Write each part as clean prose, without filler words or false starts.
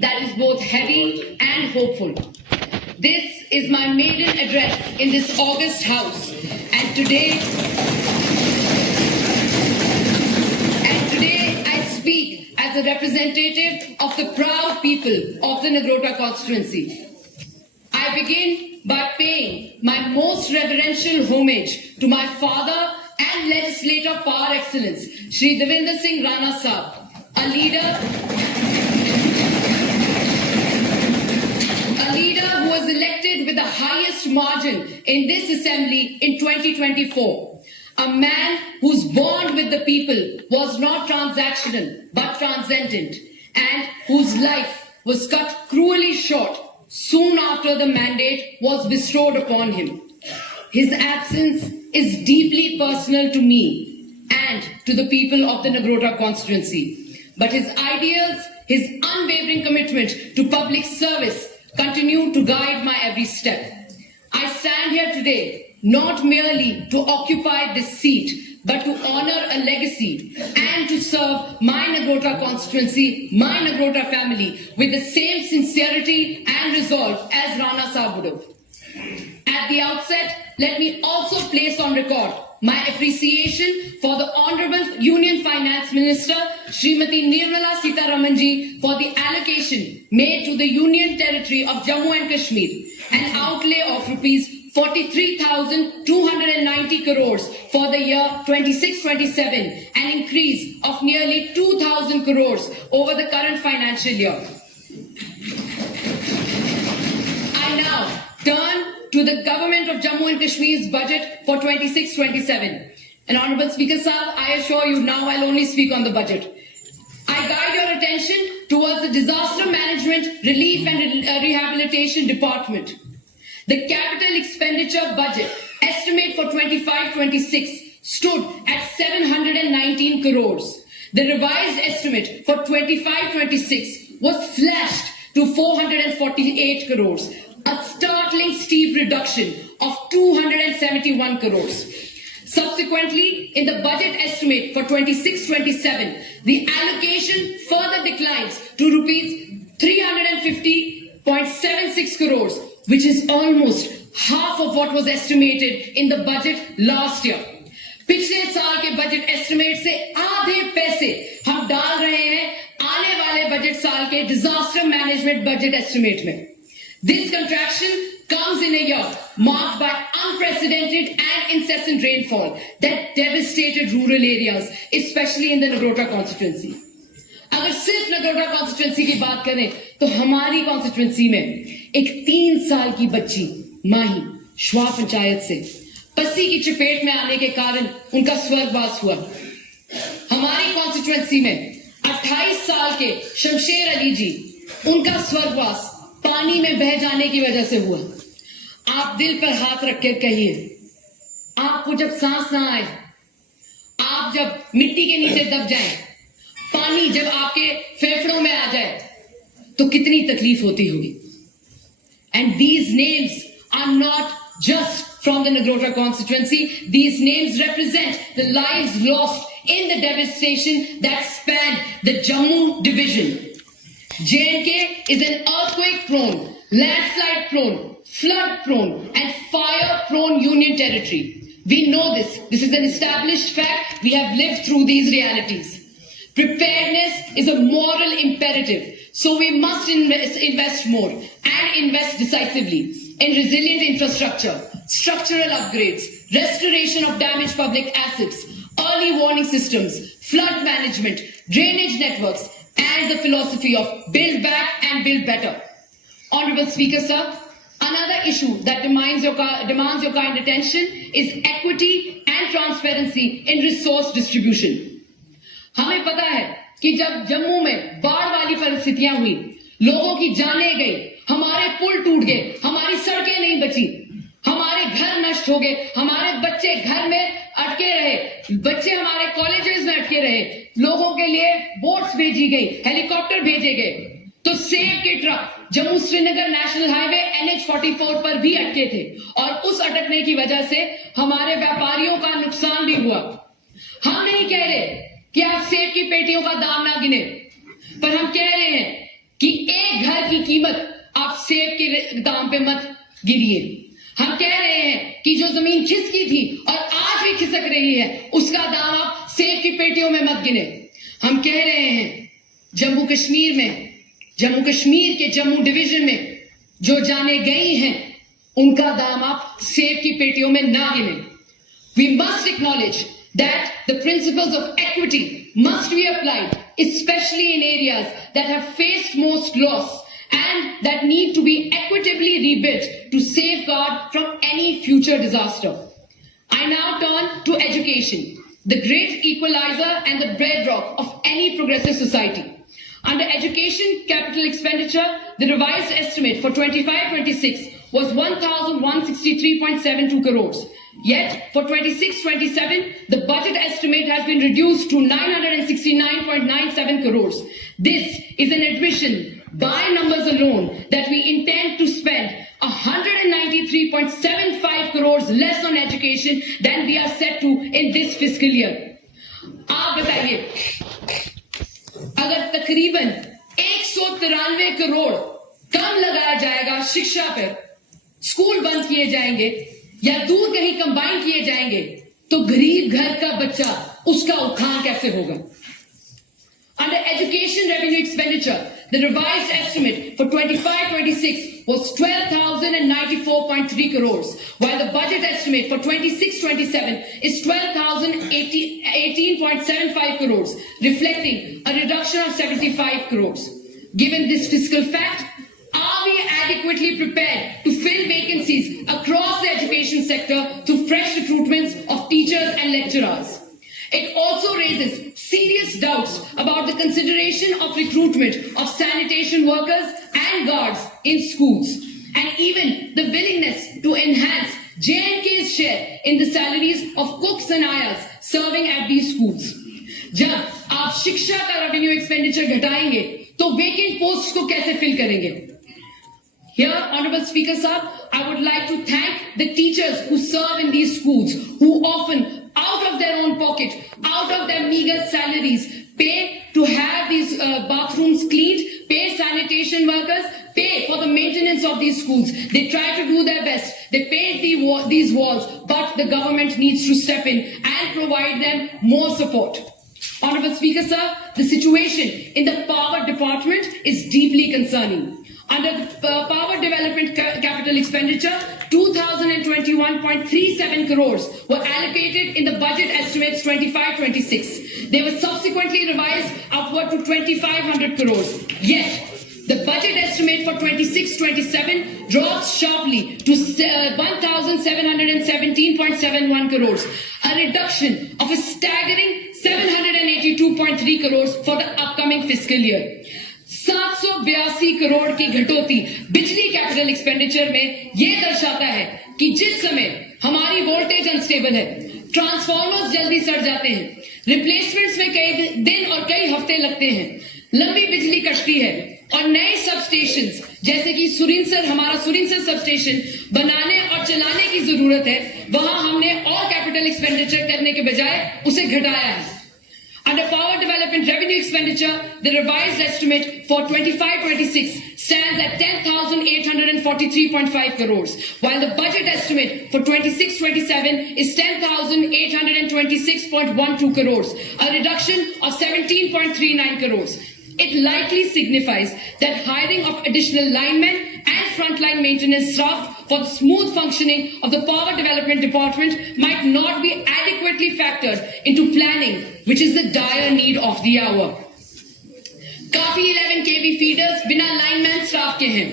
that is both heavy and hopeful. This is my maiden address in this august house, and today I speak as a representative of the proud people of the Nagrota constituency. I begin by paying my most reverential homage to my father and legislator par excellence, Shri Devinder Singh Rana Sahab, a leader who was elected with the highest margin in this assembly in 2024. A man whose bond with the people was not transactional but transcendent, and whose life was cut cruelly short soon after the mandate was bestowed upon him. His absence is deeply personal to me and to the people of the Nagrota constituency. But his ideals, his unwavering commitment to public service continue to guide my every step. I stand here today not merely to occupy this seat, but to honor a legacy and to serve my Nagrota constituency, my Nagrota family, with the same sincerity and resolve as Rana Sahab would have. At the outset, let me also place on record my appreciation for the Honorable Union Finance Minister, Srimati Nirmala Sitharaman ji, for the allocation made to the Union Territory of Jammu and Kashmir, an outlay of rupees 43,290 crores for the year 26-27, an increase of nearly 2,000 crores over the current financial year. I now turn to the government of Jammu and Kashmir's budget for 26-27. And Honorable Speaker Sahab, I assure you now I'll only speak on the budget. I guide your attention towards the Disaster Management, Relief and Rehabilitation Department. The capital expenditure budget estimate for 25-26 stood at 719 crores. The revised estimate for 25-26 was slashed to 448 crores, a startling steep reduction of 271 crores. Subsequently, in the budget estimate for 26-27, the allocation further declines to rupees 350.76 crores, which is almost half of what was estimated in the budget last year. पिछले साल के budget estimate से आधे पैसे हम डाल रहे हैं आने वाले बजट साल के डिजास्टर मैनेजमेंट बजट एस्टिमेट में. This contraction comes in a year marked by unprecedented and incessant rainfall that devastated rural areas, especially in the Nagrota constituency. अगर सिर्फ नगरोटा कॉन्स्टिट्यूंसी की बात करें तो हमारी कॉन्स्टिट्यूंसी में एक 3 साल की बच्ची माही श्वा पंचायत से पस्सी की चपेट में आने के कारण उनका स्वर्गवास हुआ. हमारी कॉन्स्टिट्यूंसी में 28 साल के शमशेर अली जी, उनका स्वर्गवास पानी में बह जाने की वजह से हुआ. आप दिल पर हाथ रख कर कहिए, आपको जब सांस ना आए, आप जब मिट्टी के नीचे दब जाएं, पानी जब आपके फेफड़ों में आ जाए तो कितनी तकलीफ होती होगी. And these names are not just from the Nagrota constituency. These names represent the lives lost in the devastation that spanned the Jammu division. J&K is an earthquake-prone, landslide-prone, flood-prone, and fire-prone union territory. We know this. This is an established fact. We have lived through these realities. Preparedness is a moral imperative, so we must invest more and invest decisively in resilient infrastructure, structural upgrades, restoration of damaged public assets, early warning systems, flood management, drainage networks, and the philosophy of build back and build better. Honorable Speaker, sir, another issue that demands your kind attention is equity and transparency in resource distribution. हमें पता है कि जब जम्मू में बाढ़ वाली परिस्थितियां हुई, लोगों की जानें गई, हमारे पुल टूट गए, हमारी सड़कें नहीं बची, हमारे घर नष्ट हो गए, हमारे बच्चे घर में अटके रहे, बच्चे हमारे कॉलेजेस में अटके रहे, लोगों के लिए बोट्स भेजी गई, हेलीकॉप्टर भेजे गए, तो सेब के truck Jammu Srinagar national highway NH44 पर भी अटके थे और उस अटकने की वजह से हमारे व्यापारियों का नुकसान भी हुआ. हम नहीं कह रहे कि आप सेब की पेटियों का दाम ना गिने, पर हम कह रहे हैं कि एक घर की कीमत आप सेब के दाम पे मत गिरिए। हम कह रहे हैं कि जो जमीन खिसकी थी और आज भी खिसक रही है, उसका दाम आप सेब की पेटियों में मत गिने। हम कह रहे हैं जम्मू कश्मीर के जम्मू डिवीजन में जो जाने गई हैं, उनका दाम आप सेब की पेटियों में ना गिने। We must acknowledge that the principles of equity must be applied, especially in areas that have faced most loss and that need to be equitably rebuilt to safeguard from any future disaster. I now turn to education, the great equalizer and the bedrock of any progressive society. Under education capital expenditure, the revised estimate for 25-26 was 1,163.72 crores. Yet, for 26-27, the budget estimate has been reduced to 969.97 crores. This is an admission by numbers alone that we intend to spend 193.75 crores less on education than we are set to in this fiscal year. आप बताइए, अगर तकरीबन 193 करोड़ कम लगाया जाएगा शिक्षा पर, school बंद किए जाएंगे या दूर कहीं कंबाइन किए जाएंगे, तो गरीब घर का बच्चा उसका उत्थान कैसे होगा? Under education revenue expenditure, the revised estimate for 25-26 was 12,094.3 crores, while the budget estimate for 26-27 is 12,018.75 crores, reflecting a reduction of 75 crores. Given this fiscal fact, are we adequately prepared to fill vacancies across the education sector through fresh recruitments of teachers and lecturers? It also raises serious doubts about the consideration of recruitment of sanitation workers and guards in schools, and even the willingness to enhance J&K's share in the salaries of cooks and ayahs serving at these schools. जब आप शिक्षा का revenue expenditure घटाएंगे, तो vacant post को कैसे fill करेंगे? Here, Honorable Speaker Sahab, I would like to thank the teachers who serve in these schools, who often, out of their own pocket, out of their meager salaries, pay to have these bathrooms cleaned, pay sanitation workers, pay for the maintenance of these schools. They try to do their best. They paint these walls, but the government needs to step in and provide them more support. Honorable Speaker Sir, the situation in the power department is deeply concerning. Under the power development capital expenditure, 2,021.37 crores were allocated in the budget estimates 25-26. They were subsequently revised upward to 2,500 crores. Yet, the budget estimate for 26-27 drops sharply to 1,717.71 crores, a reduction of a staggering 782.3 crores for the upcoming fiscal year. 782 crore की घटौती बिजली capital expenditure में यह दर्शाता है कि जिस समय हमारी वोल्टेज अनस्टेबल है, ट्रांसफार्मर्स जल्दी सड़ जाते हैं, रिप्लेसमेंट्स में कई दिन और कई हफ्ते लगते हैं, लंबी बिजली कटती है और नए सब स्टेशंस जैसे कि हमारा सुरिनसर सब स्टेशन बनाने और चलाने की जरूरत है, वहां हमने और कैपिटल एक्सपेंडिचर करने के बजाय उसे घटाया है. Under power development revenue expenditure, the revised estimate for 25-26 stands at 10,843.5 crores, while the budget estimate for 26-27 is 10,826.12 crores, a reduction of 17.39 crores. It likely signifies that hiring of additional linemen and frontline maintenance staff for the smooth functioning of the Power Development Department might not be adequately factored into planning, which is the dire need of the hour. काफी 11 kV feeders बिना lineman staff के हैं.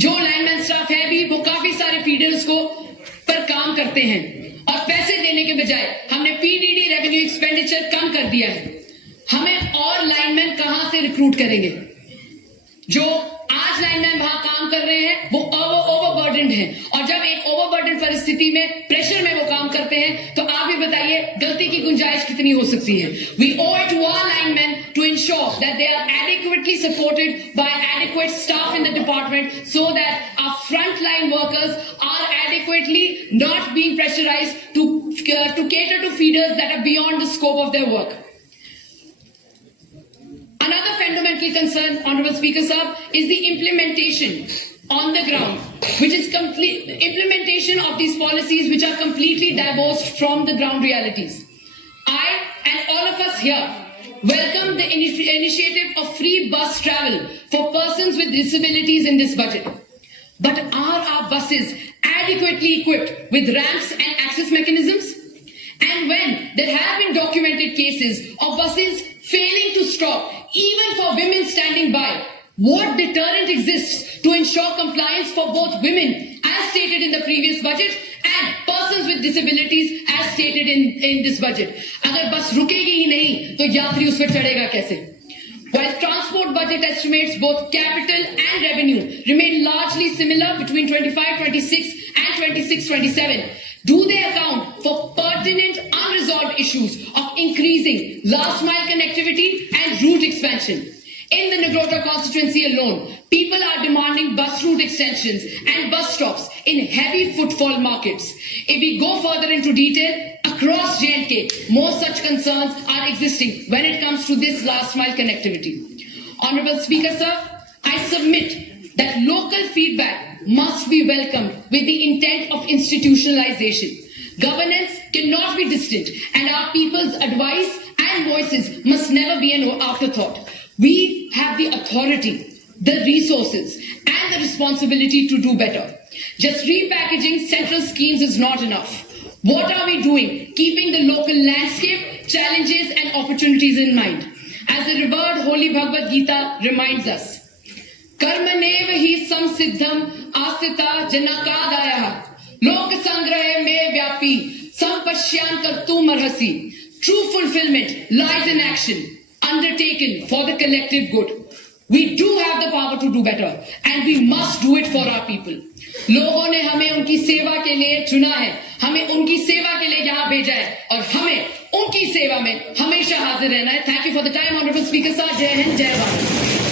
जो lineman staff है भी वो काफी सारे फीडर्स को पर काम करते हैं और पैसे देने के बजाय हमने पीडीडी रेवेन्यू एक्सपेंडिचर कम कर दिया है. हमें और लाइनमैन कहां से रिक्रूट करेंगे? जो आज लाइनमैन वहां काम कर रहे हैं वो ओवरबर्डन्ड हैं, और जब एक ओवरबर्डन परिस्थिति में प्रेशर में वो काम करते हैं तो आप भी बताइए गलती की गुंजाइश कितनी हो सकती है. We owe it to our linemen to ensure that they are adequately supported by adequate staff in the department so that our frontline workers are adequately not being pressurized to cater to feeders that are beyond the scope of their work. Another fundamental concern, Honorable Speaker Sahab, is the implementation on the ground, which is implementation of these policies which are completely divorced from the ground realities. I and all of us here welcome the initiative of free bus travel for persons with disabilities in this budget. But are our buses adequately equipped with ramps and access mechanisms? And when there have been documented cases of buses failing to stop, even for women standing by, what deterrent exists to ensure compliance for both women, as stated in the previous budget, and persons with disabilities, as stated in this budget? अगर बस रुकेगी ही नहीं, तो यात्री उस पर चढ़ेगा कैसे? While transport budget estimates both capital and revenue remain largely similar between 25-26 and 26-27, do they account for pertinent unresolved issues of increasing last mile connectivity and route expansion? In the Nagrota constituency alone, people are demanding bus route extensions and bus stops in heavy footfall markets. If we go further into detail, across J&K, more such concerns are existing when it comes to this last mile connectivity. Honorable Speaker, sir, I submit that local feedback must be welcomed with the intent of institutionalization. Governance cannot be distant, and our people's advice and voices must never be an afterthought. We have the authority, the resources, and the responsibility to do better. Just repackaging central schemes is not enough. What are we doing, keeping the local landscape, challenges, and opportunities in mind? As the revered Holy Bhagavad Gita reminds us, Karmanev hi samsiddham asita janakadaya lok sangrahe me vyapi sampashyan kartum arhasi. True fulfillment lies in action, undertaken for the collective good. We do have the power to do better, and we must do it for our people. लोगों ने हमें उनकी सेवा के लिए चुना है, हमें उनकी सेवा के लिए यहाँ भेजा है, और हमें उनकी सेवा में हमेशा हाजिर रहना है. Thank you for the time, Honorable Speaker Sir. जय हिंद, जय भारत.